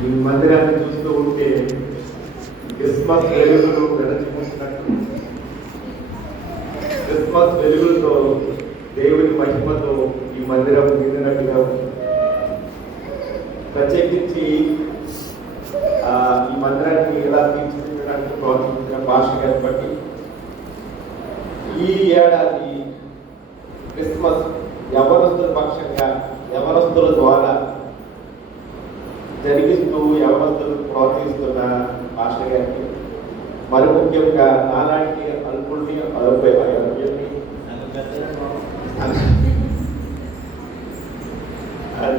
ఈ మందిరాన్ని చూస్తూ ఉంటే క్రిస్మస్ వెలుగులు వెలచిపోతున్నట్టు క్రిస్మస్ వెలుగులతో దేవుని మహిమతో ఈ మందిరం నిండినట్టుగా ప్రత్యేకించి ఈ మందిరాన్ని ఎలా తీర్చిదిద్దడానికి ప్రోత్సహించిన భాష గారి బట్టి ఈ ఏడాది క్రిస్మస్ యవనస్తుల పక్షంగా యవనస్తుల ద్వారా జరిగిస్తూ యవనస్తులను ప్రోత్సహిస్తున్న భాష గారికి మరి ముఖ్యంగా నాలాంటి అల్పుల్ని అలుపై అయోగ్యుల్ని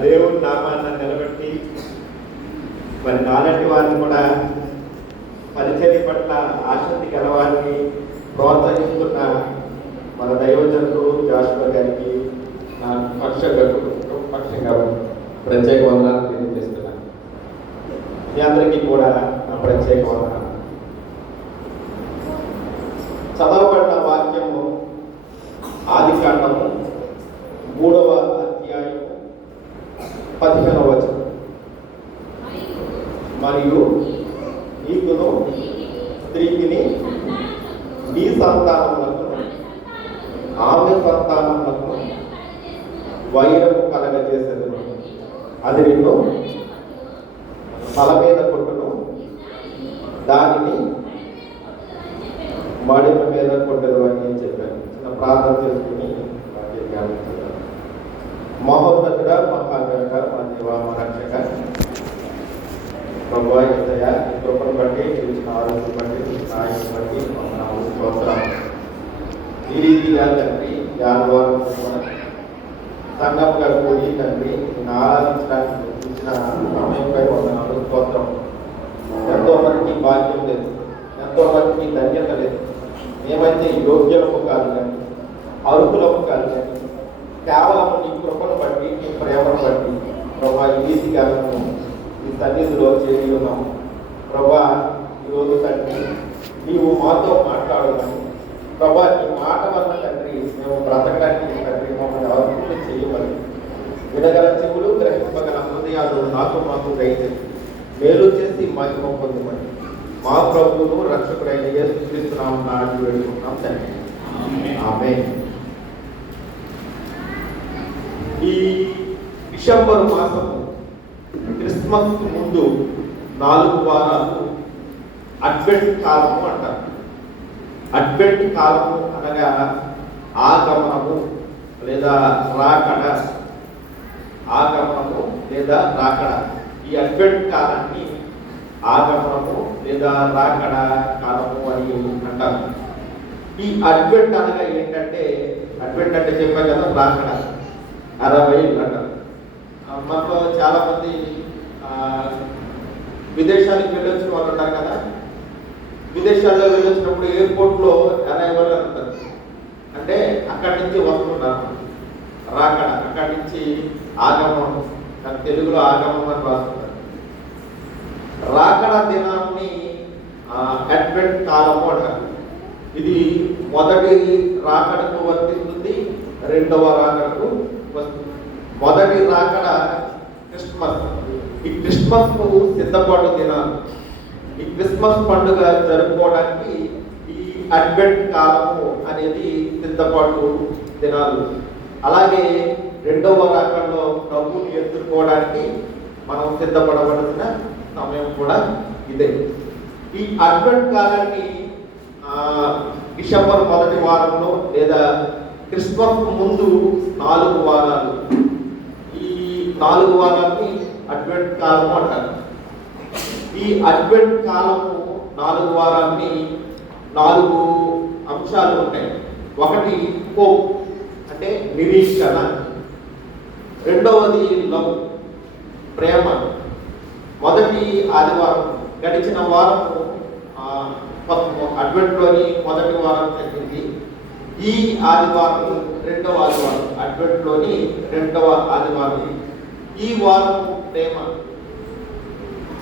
దేవుడి నామాన్ని నిలబెట్టి మరి నాలాంటి వారిని కూడా పరిచర్య పట్ల ఆసక్తి గలవారిని ప్రోత్సహిస్తున్న మన దైవజనులు జాస్పర్ గారికి నా పక్షంగా పక్షంగా ప్రత్యేక వందనాలు. మీ అందరికీ కూడా నా ప్రత్యేక వందనాలు. చదవబడిన వాక్యము ఆది కాండము మూడవ అధ్యాయము పదిహేనవ వచనం. మరియు నీకును స్త్రీకిని నీ సంతానములకు ఆమె సంతానములకు వైరము కలగజేసేది అది రెండు ఫలమే మీద కొట్టును దానిని మడిమ మీద కొట్టదు అని నేను చెప్పాను చిన్న ప్రార్థన చేసుకుని వాక్యం ధ్యానించుదాం. మహోన్నతుడ మహాగణక మా దేవ మా రక్షక ప్రభు ఏసయ్య ఈ కృపను బట్టి ఇచ్చిన ఆరోగ్యం బట్టి ఇచ్చిన ఆయుష్ బట్టి వందనాలు స్తోత్రం ఈ తండ్రి. యాదవారం సంఘంగా కూడి తండ్రి నేను ఆరాధించడానికి ఇచ్చిన సమయంపై వందనాలు స్తోత్రం. ఎంతో మందికి భాగ్యం లేదు. ఎంతో మందికి ధన్యత లేదు. మేమైతే యోగ్యము కాదు కానీ అరుకులము కాదు కానీ కేవలం నీ కృపను బట్టి నీ ప్రేమను బట్టి ప్రభా ఈ రీతిగా ఈ సన్నిధిలో చేరి ఉన్నాము. ప్రభా ఈరోజు తండ్రి నీవు మాతో మాట్లాడున్నాము ప్రభా నీ మాట వల్ల తండ్రి మేము బ్రతకడానికి తండ్రి మమ్మల్ని అభివృద్ధి చేయమని వినగల చెవులు గ్రహింపగల హృదయాలు నాకు మాకు దయచేసి మేలు చేసి మహిమ పొందమని. మా ప్రభువును రక్షకుడైన యేసుక్రీస్తునామం నాటి వేడుకుంటున్నాం తండ్రి. ఆమె ఈ డిసెంబర్ మాసము క్రిస్మస్ ముందు నాలుగు వారాలు అడ్వెంట్ కాలము అంటారు. అడ్వెంట్ కాలము అనగా ఆగమనము లేదా రాకడ. ఆగమనము లేదా రాకడ. ఈ అడ్వెంట్ కాలాన్ని ఆగమనము లేదా రాకడ కాలము అని అంటారు. ఈ అడ్వెంట్ అనగా ఏంటంటే అడ్వెంట్ అంటే చెప్పాను కదా రాకడ. అరవై అంటారు. మనలో చాలామంది విదేశాలకు వెళ్ళొచ్చిన వాళ్ళు ఉంటారు కదా విదేశాల్లో వెళ్ళొచ్చినప్పుడు ఎయిర్పోర్ట్లో అరైవల్ అంటారు. అంటే అక్కడి నుంచి వస్తున్నారు రాకడ అక్కడి నుంచి ఆగమనం దాని తెలుగులో ఆగమనం అని రాస్తున్నారు రాకడ దినాన్ని అడ్వెంట్ కాలము అంటారు. ఇది మొదటి రాకడకు వర్తిస్తుంది రెండవ రాకడకు వస్తుంది. మొదటి రాకడ క్రిస్మస్. ఈ క్రిస్మస్ సిద్ధపాటు దినాలు. ఈ క్రిస్మస్ పండుగ జరుపుకోవడానికి ఈ అడ్వెంట్ కాలము అనేది సిద్ధపాటు దినాలు. అలాగే రెండవ రకంలో ప్రభుని ఎదుర్కోవడానికి మనం సిద్ధపడవలసిన సమయం కూడా ఇదే. ఈ అడ్వెంట్ కాలాన్ని డిసెంబర్ మొదటి వారంలో లేదా క్రిస్మస్ ముందు నాలుగు వారాలు. ఈ నాలుగు వారాన్ని అడ్వెంట్ కాలం అంటారు. ఈ అడ్వెంట్ కాలము నాలుగు వారాన్ని నాలుగు అంశాలు ఉంటాయి ఒకటి హోప్ అంటే నిరీక్షణ. రెండవది లవ్ ప్రేమ. మొదటి ఆదివారం గడిచిన వారము అడ్వెంట్లోని మొదటి వారం జరిగింది. ఈ ఆదివారం రెండవ ఆదివారం అడ్వెంట్లోని రెండవ ఆదివారం. ఈ వారం ప్రేమ.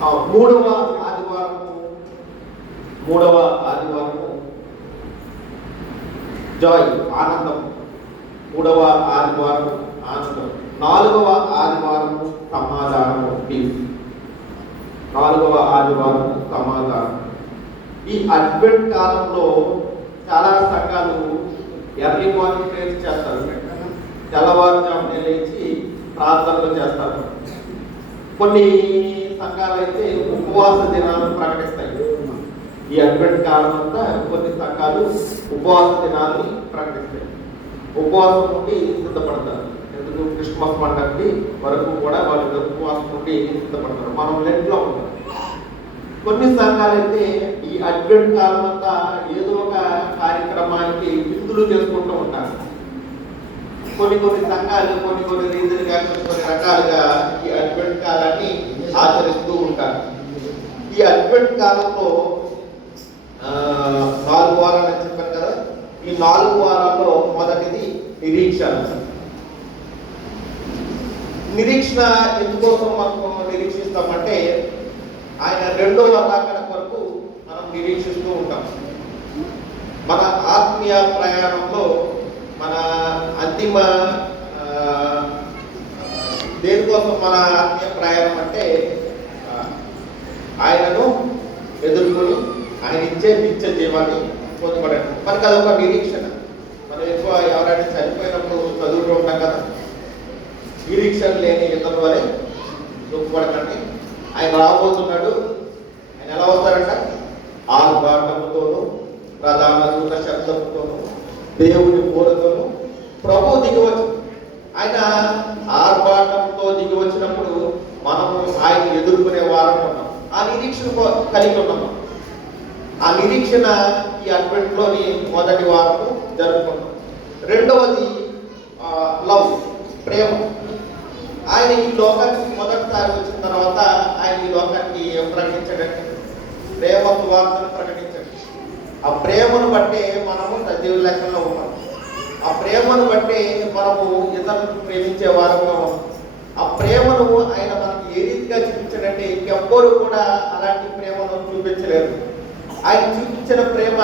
మూడవ ఆదివారము మూడవ ఆదివారము జాయ్ ఆనందం. మూడవ ఆదివారం ఆనందం. నాలుగవ ఆదివారము సమాధానము. పీస్ నాలుగవ ఆదివారం సమాధానం. ఈ అడ్వెంట్ కాలంలో చాలా సంఘాలు ఎర్లీ మార్నింగ్ ప్రేయర్స్ చేస్తారు. తెల్లవారుజామున లేచి ప్రార్థనలు చేస్తారు. కొన్ని సంఘాలు అయితే ఉపవాస దినాలను ప్రకటిస్తాయి. ఈ అడ్వెంట్ కాలం అంతా కొన్ని సంఘాలు ఉపవాస దినాన్ని ప్రకటిస్తాయి. ఉపవాసం నుండి సిద్ధపడతారు. ఎందుకు? క్రిస్మస్ పండగకి వరకు కూడా వాళ్ళు ఉపవాసం నుండి సిద్ధపడతారు. మనం లెంట్లో ఉంటాం. కొన్ని సంఘాలు అయితే ఈ అడ్వెంట్ కాలం అంతా ఏదో ఒక కార్యక్రమానికి విందులు చేసుకుంటూ ఉంటారు. కొన్ని కొన్ని సంఘాలు కొన్ని కొన్ని రీతిలుగా కొన్ని కొన్ని రకాలుగా ఈ అడ్వెంట్ కాలాన్ని ఆచరిస్తూ ఉంటారు. ఈ అడ్వెంట్ కాలంలో నాలుగు వారాలు అని చెప్పాను కదా ఈ నాలుగు వారాల్లో మొదటిది నిరీక్షణ. నిరీక్షణ ఎందుకోసం మనం నిరీక్షిస్తామంటే ఆయన రెండో రాకడ వరకు మనం నిరీక్షిస్తూ ఉంటాం. మన ఆత్మీయ ప్రయాణంలో మన అంతిమ దేనికోసం మన ఆత్మీయ ప్రయాణం అంటే ఆయనను ఎదుర్కొని ఆయన ఇచ్చే నిత్య జీవాన్ని పొందబడండి మనకు అదొక నిరీక్షణ. మనం ఎక్కువ ఎవరైనా చనిపోయినప్పుడు చదువుతూ ఉంటాం కదా నిరీక్షణ లేని యుద్ధం వలె దుఃఖపడకండి. ఆయన రాబోతున్నాడు. ఆయన ఎలా వస్తారంట? ఆర్భాటముతోనూ ప్రధాన దూత శబ్దముతోనూ దేవుని కోరతోనూ ప్రభు దిగవచ్చు ఆయన ఆర్భాటంతో దిగి వచ్చినప్పుడు మనము ఆయన ఎదుర్కొనే వారం ఉన్నాం. ఆ నిరీక్షణ కలిగి ఉన్నాము ఆ నిరీక్షణ ఈ అడ్వెంట్లోని మొదటి వారము జరుపుకున్నాం. రెండవది లవ్ ప్రేమ. ఆయన ఈ లోకానికి మొదటిసారి వచ్చిన తర్వాత ఆయన ఈ లోకానికి ప్రకటించడానికి ప్రేమ వార్తను ప్రకటించండి. ఆ ప్రేమను బట్టే మనము సజీవ లెక్కలో ఉన్నాం. ఆ ప్రేమను బట్టి మనము ఇతరులను ప్రేమించే వారంగా ఉన్నాం ఆ ప్రేమను ఆయన మనకి ఏ రీతిగా చూపించాడంటే ఇంకెవ్వరు కూడా అలాంటి ప్రేమను చూపించలేరు ఆయన చూపించిన ప్రేమ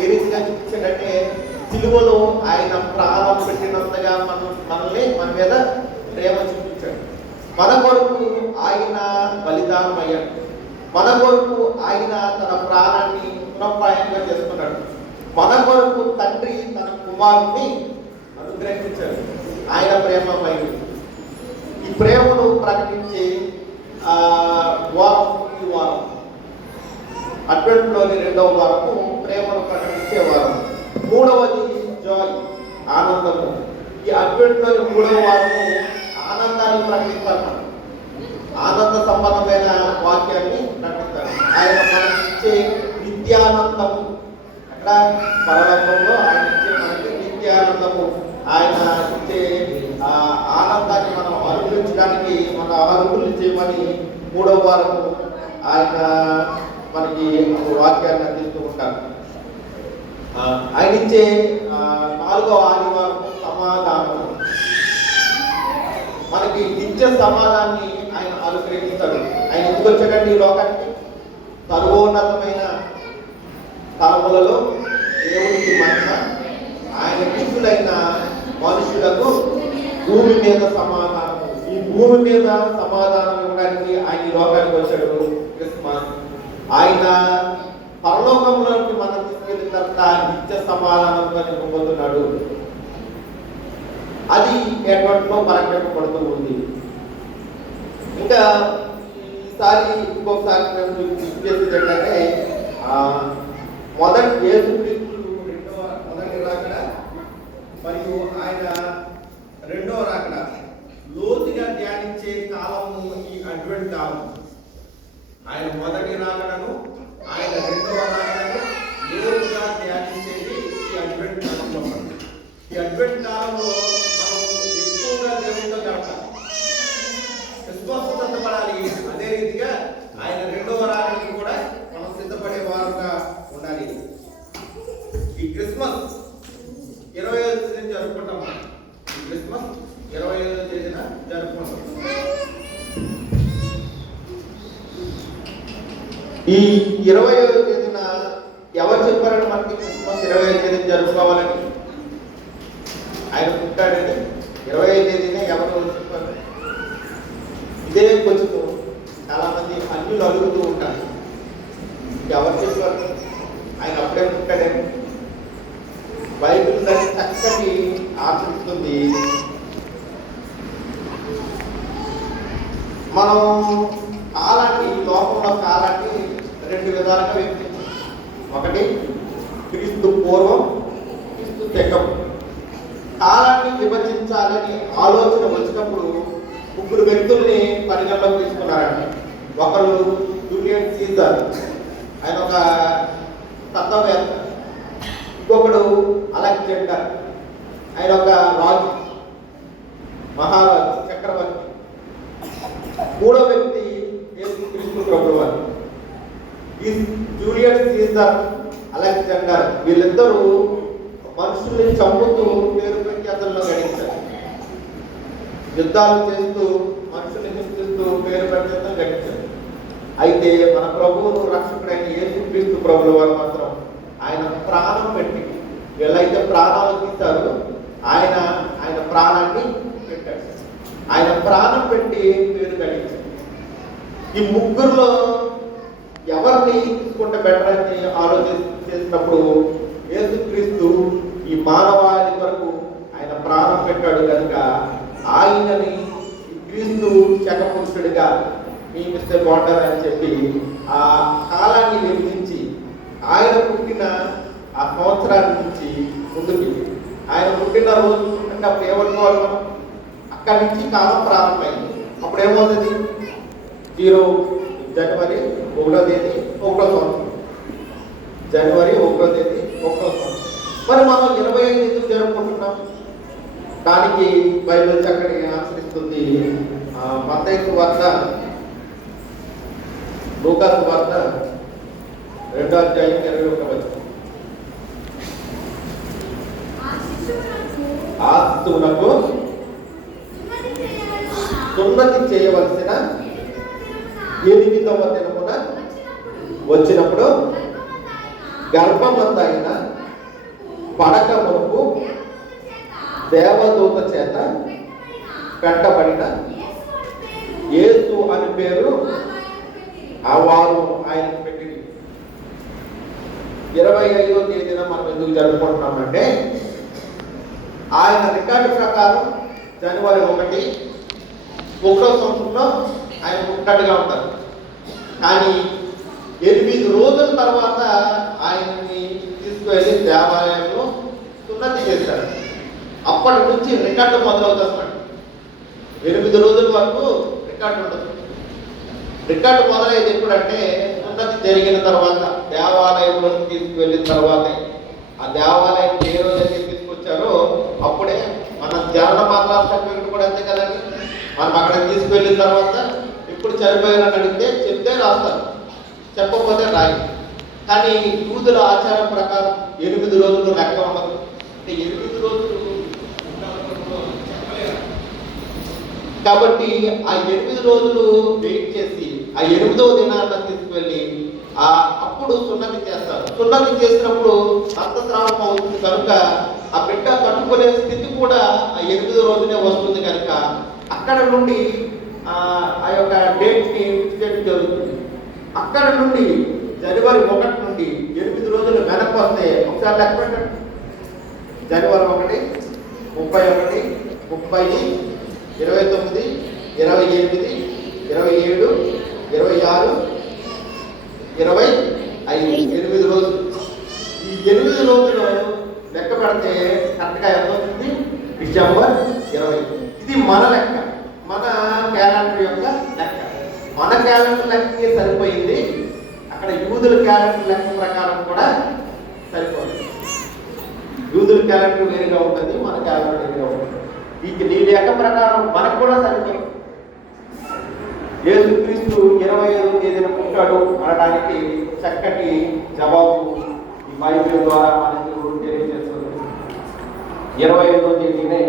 ఏ రీతిగా చూపించాడంటే సిలువలో ఆయన ప్రాణం పెట్టినంతగా మనం మనల్ని మన మీద ప్రేమ చూపించాడు. మన కొరకు ఆయన బలిదానం అయ్యాడు మన కొరకు ఆయన తన ప్రాణాన్ని పునఃప్రాయంగా చేసుకున్నాడు. మన కొరకు తండ్రి తన కుమారుని అనుగ్రహించాడు. ఆయన ప్రేమమైంది ఈ ప్రేమను ప్రకటించే వారం ఈ వారం. అడ్వెంట్లోని రెండవ వారము ప్రేమను ప్రకటించే వారం. మూడవది జాయ్ ఆనందము. ఈ అడ్వెంట్లోని మూడవ వారము ఆనందాన్ని ప్రకటిస్తాడు ఆనంద సంబంధమైన వాక్యాన్ని ప్రకటిస్తాడు ఆయన ప్రకటించే నిత్యానందము అక్కడ పరలోకంలో ఆయన ఇచ్చే మనకి నిత్యానందము ఆయన ఇచ్చే ఆ ఆనందాన్ని మనం అనుభవించడానికి మన అర్హులు చేయమని మూడవ వారము ఆయన మనకి వాక్యాన్ని అందిస్తూ ఉంటారు. ఆయన ఇచ్చే ఆ, నాలుగవ ఆదివారం సమాధానం మనకి నిత్య సమాధానాన్ని ఆయన అనుగ్రహిస్తాడు. ఆయన ఎందుకు వచ్చాడండి ఈ లోకానికి? సర్వోన్నతమైన తలములలో దేవునికి మధ్య ఆయన ఇష్టులైన మనుషులకు భూమి మీద సమాధానం ఈ భూమి మీద సమాధానం ఇవ్వడానికి ఆయన ఈ లోకానికి వచ్చాడు. క్రిస్మస్ ఆయన పరలోకంలోకి మనం తీసుకెళ్ళిన తర్వాత నిత్య సమాధానంతో నింపబోతున్నాడు. అది ఎటువంటిలో పరగెట్టబడుతూ ఉంది. ఇంకా ఈసారి ఇంకొకసారి మేము మీకు మొదటి యేసు క్రీస్తు రెండవ మొదటి రాకడ మరియు ఆయన రెండవ రాకడ. లోతుగా ధ్యానించే కాలము ఈ అడ్వెంట్ కాలం ఆయన మొదటి రాకడను ఆయన రెండవ రాకడను లోతుగా ధ్యానించేది ఈ అడ్వెంట్ కాలంలో ఈ అడ్వెంట్ కాలంలో మనం ఎక్కువగా దేవునితో గడపాలి క్రిస్మస్ సిద్ధపడాలి అదే రీతిగా ఆయన రెండవ రాకడికి కూడా మనం సిద్ధపడే వారుగా ఉండాలి ఈ క్రిస్మస్. ఇరవై ఐదు తేదీన జరుపుకుంటాం క్రిస్మస్ ఇరవై ఐదో తేదీన జరుపుకుంటాం. ఈ ఇరవై ఐదో తేదీన ఎవరు చెప్పారంటే మనకి క్రిస్మస్ ఇరవై ఐదు తేదీన జరుపుకోవాలని? ఆయన పుట్టాడని ఇరవై ఐదు తేదీన ఎవరు చెప్పారు? ఇదే కొంచెం చాలా మంది అన్యులు అడుగుతూ ఉంటారు. ఎవరు చెప్పారు ఆయన అప్పుడే పుట్టాడేమో బైబిల్ దాన్ని చక్కటి ఆచరిస్తుంది మనం కాలాన్ని లోకంలో కాలాన్ని రెండు విధాలుగా విభజించాం. ఒకటి క్రీస్తు పూర్వం క్రీస్తు తెగం కాలాన్ని విభజించాలని ఆలోచన వచ్చినప్పుడు ముగ్గురు వ్యక్తుల్ని పరిగణలోకి తీసుకున్నారండి. ఒకరు జూలియన్ సీజర్ ఆయన ఒక తత్వవేత్త. ఇంకొకడు అలెగ్జాండర్ ఆయన ఒక రాజు మహారాజు చక్రవర్తి. మూడో వ్యక్తి యేసు ప్రభువారు ఈ జూలియస్ సీజర్ అలెగ్జాండర్ వీళ్ళిద్దరూ మనుషుల్ని చంపుతూ పేరు ప్రఖ్యాతల్లో గడించారు. యుద్ధాలు చేస్తూ మనుషుల్ని హింసిస్తూ పేరు ప్రఖ్యాతలు గడించారు. అయితే మన ప్రభువును రక్షకుడైన యేసు క్రీస్తు ప్రభుల వారు మాత్రం ఆయన ప్రాణం పెట్టి వీళ్ళైతే ప్రాణాలు తీశారు ఆయన ఆయన ప్రాణాన్ని పెట్టాడు ఆయన ప్రాణం పెట్టి పేరు గడించాడు ఈ ముగ్గురులో ఎవరిని తీసుకుంటే బెటర్ అని ఆలోచన చేసినప్పుడు యేసుక్రీస్తు ఈ మానవాళి వరకు ఆయన ప్రాణం పెట్టాడు కనుక ఆయనని క్రీస్తు చకపురుషుడిగా నియమిస్తే బాగుంటారని చెప్పి ఆ కాలాన్ని విభజించి ఆయన పుట్టిన ఆ సంవత్సరాన్ని నుంచి ముందుకి ఆయన పుట్టిన రోజు అంటే అప్పుడు ఏమనుకోవాలి మనం? అక్కడి నుంచి కాలం ప్రారంభమైంది. అప్పుడు ఏమవుతుంది? జీరో జనవరి ఒకటో తేదీ ఒకటో సంవత్సరం. జనవరి ఒకటో తేదీ ఒకటో సంవత్సరం. మరి మనం ఇరవై ఐదు ఎందుకు జరుపుకుంటున్నాం? దానికి బైబిల్ చక్కటి ఆశ్రయిస్తుంది. మతైకు వార్త లోకాసు వార్త రెండో అధ్యాయం ఇరవై ఒక వచ్చిన ఆ శిశువునకు సున్నతి చేయవలసిన ఎనిమిదవ దినమున? వచ్చినప్పుడు గర్భమందైన పడక మునుపు దేవదూత చేత పెట్టబడిన యేసు అని పేరు ఆ వారు ఆయనకు పెట్టింది ఇరవై ఐదో తేదీన మనం ఎందుకు జరుపుకుంటున్నామంటే ఆయన రికార్డు ప్రకారం జనవరి ఒకటి ఒకటో సంవత్సరంలో ఆయన పుట్టినట్టుగా ఉంటారు. కానీ ఎనిమిది రోజుల తర్వాత ఆయన్ని తీసుకువెళ్ళి దేవాలయంలో సున్నతి చేశారు. అప్పటి నుంచి రికార్డు మొదలవుతుంది. ఎనిమిది రోజుల వరకు రికార్డు ఉండదు. రికార్డు మొదలయ్యేది ఎప్పుడంటే ఉన్నతి జరిగిన తర్వాత. దేవాలయంలో తీసుకువెళ్ళిన తర్వాతే ఆ దేవాలయం ఏ రోజైతే తీసుకొచ్చారో అప్పుడే మన జనన మరణ సర్టిఫికెట్ కూడా అంతే కదండి. మనం అక్కడ తీసుకువెళ్ళిన తర్వాత ఇప్పుడు చనిపోయారని అడిగితే చెప్తే రాస్తారు. చెప్పకపోతే రాయి. కానీ యూదుల ఆచారం ప్రకారం ఎనిమిది రోజులు లెక్క ఉండదు. ఎనిమిది రోజులు కాబట్టి ఆ ఎనిమిది రోజులు వెయిట్ చేసి ఆ ఎనిమిదవ దినాన్ని తీసుకువెళ్ళి అప్పుడు సున్నతి చేస్తారు. సున్నతి చేసినప్పుడు రక్తస్రావం అవుతుంది కనుక ఆ బిడ్డ కట్టుకునే స్థితి కూడా ఆ ఎనిమిదో రోజునే వస్తుంది కనుక అక్కడ నుండి ఆ యొక్క డేట్ని చేయడం జరుగుతుంది. అక్కడ నుండి జనవరి ఒకటి నుండి ఎనిమిది రోజులు వెనక్కి వస్తే ఒకసారి లెక్క పెట్టండి. జనవరి ఒకటి ముప్పై ఒకటి ముప్పై ఇరవై తొమ్మిది ఇరవై ఎనిమిది ఇరవై ఏడు ఇరవై ఆరు ఇరవై ఐదు. ఎనిమిది రోజులు. ఈ ఎనిమిది రోజులు లెక్క పెడితే కరెక్ట్గా ఎంత అవుతుంది? డిసెంబర్ ఇరవై. ఇది మన లెక్క. మన క్యాలెండర్ యొక్క లెక్క. మన క్యాలెండర్ లెక్కకి సరిపోయింది. అక్కడ యూదుల క్యాలెండర్ లెక్క ప్రకారం కూడా సరిపోతుంది. యూదుల క్యాలెండర్ వేరుగా ఉంటుంది మన క్యాలెండర్ వేరుగా ఉంటుంది. ఈ నీ లెక్క ప్రకారం మనకు కూడా సరిపోయింది యేసుక్రీస్తు ఇరవై ఐదు తేదీన పుట్టాడు అనడానికి చక్కటి జవాబు ఈ బైబిల్ ద్వారా మనకు తెలియజేస్తుంది. ఇరవై ఐదో తేదీనే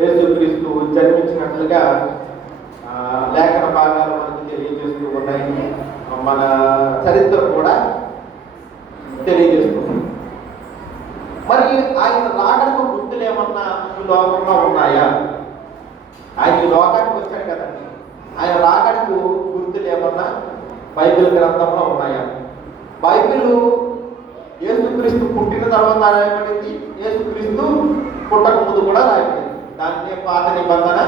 యేసుక్రీస్తు జన్మించినట్లుగా లేఖన భాగాలు మనకు తెలియజేస్తూ ఉన్నాయి. మన చరిత్ర కూడా తెలియజేస్తుంది. మరి ఆయన రాకడకు గుర్తులు ఏమన్నా లోకంలో ఉన్నాయా? ఆయన లోకానికి వచ్చాడు కదండి. ఆయన రాకడకు గుర్తులు ఏమన్నా? బైబిల్ గ్రంథంలో ఉన్నాయా? బైబిల్ యేసుక్రీస్తు పుట్టిన తర్వాత రాయబడింది. యేసుక్రీస్తు పుట్టక ముందు కూడా రాయబడింది. దాన్నే పాత నిబంధన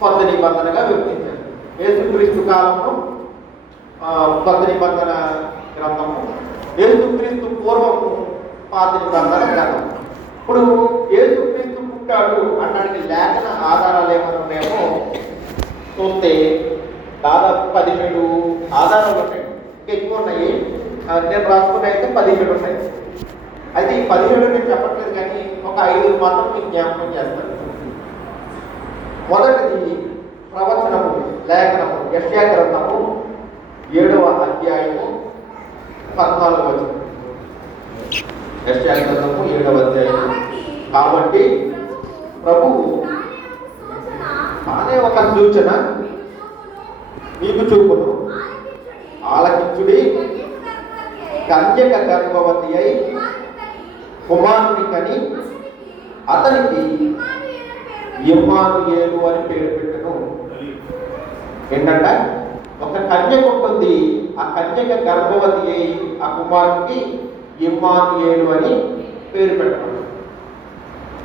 కొత్త నిబంధనగా విభజించారు. యేసుక్రీస్తు కాలంలో కొత్త నిబంధన గ్రంథము. యేసుక్రీస్తు పూర్వము పాత నిబంధన గ్రంథం ఇప్పుడు యేసుక్రీస్తు పుట్టాడు అనడానికి లేఖన ఆధారాలు చూస్తే దాదాపు పదిహేడు ఆధారాలు ఉంటాయి ఎక్కువ ఉన్నాయి. నేను రాసుకున్న అయితే పదిహేడు ఉన్నాయి. అయితే ఈ పదిహేడు నేను చెప్పట్లేదు కానీ ఒక ఐదు మాత్రం మీకు జ్ఞాపకం చేస్తాను. మొదటిది ప్రవచనము లేఖనము యశ్యా గ్రంథము ఏడవ అధ్యాయము పద్నాలుగు వచనం. యశ్యా గ్రంథము ఏడవ అధ్యాయము. కాబట్టి ప్రభువు తానే ఒక సూచన. మీకు చూపును ఆలకించుడి కన్యక గర్భవతి అయి కుమారుని కని అతనికి ఇమ్మానుయేలు అని పేరు పెట్టను. ఏంటంట? ఒక కన్యక ఉంటుంది ఆ కన్యక గర్భవతి అయి ఆ కుమారునికి ఇమ్మానుయేలు అని పేరు పెట్టడం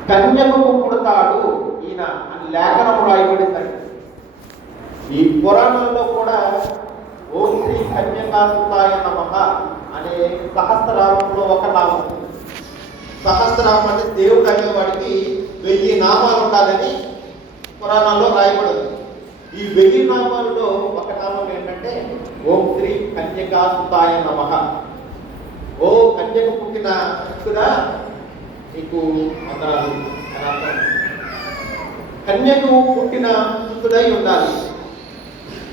కన్యకు పుడతాడు ఈయన అని లేఖనం రాయబడిందండి ఈ పురాణంలో కూడా ఓం శ్రీ కన్యకాసుతాయ నమః అనే సహస్రనామంలో ఒక నామం. సహస్రనామం అంటే దేవుడు అనేవాడికి వెయ్యి నామాలు ఉండాలని పురాణాల్లో రాయబడింది. ఈ వెయ్యి నామాలలో ఒక నామం ఏంటంటే ఓం శ్రీ కన్యకాసుతాయ నమః. ఓ కన్యకు పుట్టిన కూడా నీకు వందనాలు. కన్యకు పుట్టిన సుతుడై ఉండాలి.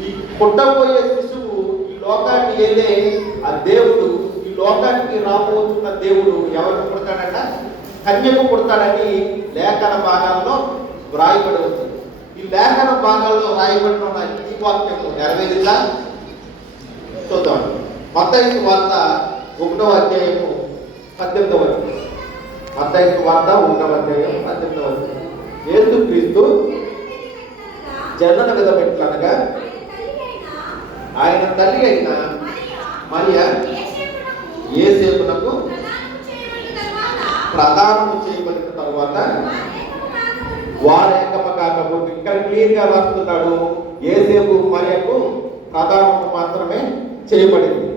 ఈ పుట్టబోయే శిశువు ఈ లోకాన్ని వెళ్ళే ఆ దేవుడు ఈ లోకానికి రాబోతున్న దేవుడు ఎవరికి పుడతాడట? కన్యకు పుడతాడని లేఖన భాగాల్లో వ్రాయబడి ఉంది. ఈ లేఖన భాగాల్లో రాయబడిన ఉన్న ఈ వాక్యము నెరవేరుగా చూద్దాం. మత్తయి వార్త ఒకటో అధ్యాయము పద్దెనిమిదవ వచనం. మత్తయి వార్త ఒకటో అధ్యాయం పద్దెనిమిదవ వచనం. యేసు క్రీస్తు జనన విధమెట్లనగా ఆయన తల్లి అయిన మరియ ఏసేపునకు ప్రదానము చేయబడిన తర్వాత వారేకమ కాకపోతే ఇక్కడ క్లియర్గా రాస్తున్నాడు. ఏసేపు మరియకు ప్రధానము మాత్రమే చేయబడింది.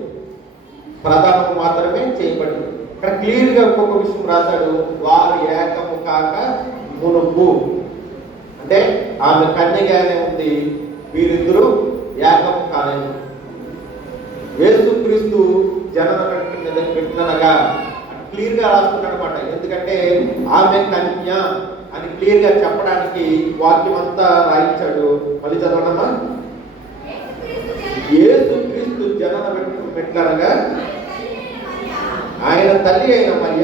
ప్రధానము మాత్రమే చేయబడింది. ఇక్కడ క్లియర్గా ఇంకొక విషయం రాశాడు. వారు ఏకము కాక మునుపు. అంటే ఆమె కన్యగానే ఉంది. వీరిద్దరూ ఏకము కాలేదు వేసుక్రీస్తు జనన పెట్టిన పెట్టినగా క్లియర్గా అనమాట ఎందుకంటే ఆమె కన్య అని క్లియర్గా చెప్పడానికి వాక్యం అంతా రాయించాడు. మళ్ళీ చదవడమ్మా ఏసుక్రీస్తు జనన పెట్టిన పెట్టినగా ఆయన తల్లి అయిన మరియ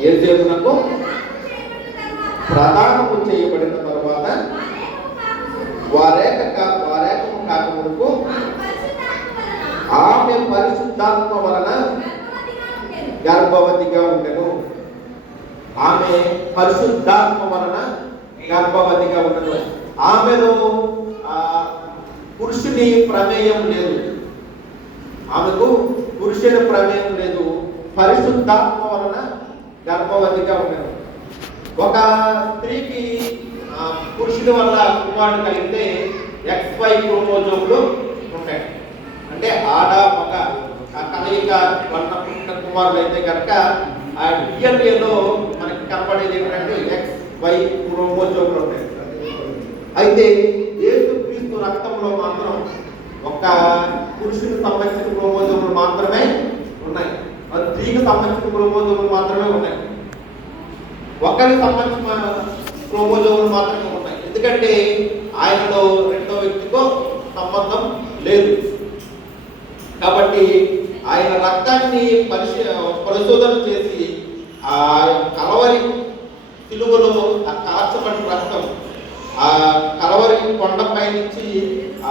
ఏసేపునకు ప్రధానము చేయబడిన తర్వాత వారేక కా- వారేకము కాకమునుకు ఆమె పరిశుద్ధాత్మ వలన గర్భవతిగా ఉండెను. ఆమె పరిశుద్ధాత్మ వలన గర్భవతిగా ఉండను. ఆమెలో పురుషుని ప్రమేయం లేదు. ఆమెకు పురుషుని ప్రమేయం లేదు. పరిశుద్ధాత్మ వలన గర్భవతిగా ఉండను. ఒక స్త్రీకి పురుషుడి వల్ల కుమారుడు కలిగితే వై క్రోమోజోములు ఉంటాయి. అంటే ఆడ ఒక కలయిక వంట పుట్టిన కుమారులు అయితే కనుక ఆ డిఎన్ఏలో మనకి కనపడేది ఏంటంటే ఎక్స్ వై క్రోమోజోములు ఉంటాయి. అయితే ఏసు క్రీస్తు రక్తంలో మాత్రం ఒక పురుషునికి సంబంధించిన క్రోమోజోములు మాత్రమే ఉన్నాయి. స్త్రీకి సంబంధించిన క్రోమోజోములు మాత్రమే ఉన్నాయి. ఒకరికి సంబంధించిన క్రోమోజోములు మాత్రమే ఉన్నాయి. ఎందుకంటే ఆయనలో రెండు వ్యక్తితో సంబంధం లేదు. కాబట్టి ఆయన రక్తాన్ని పరిశీ పరిశోధన చేసి ఆ కలవరి తిలువలో ఆ కార్చబడిన రక్తం ఆ కలవరి కొండపై నుంచి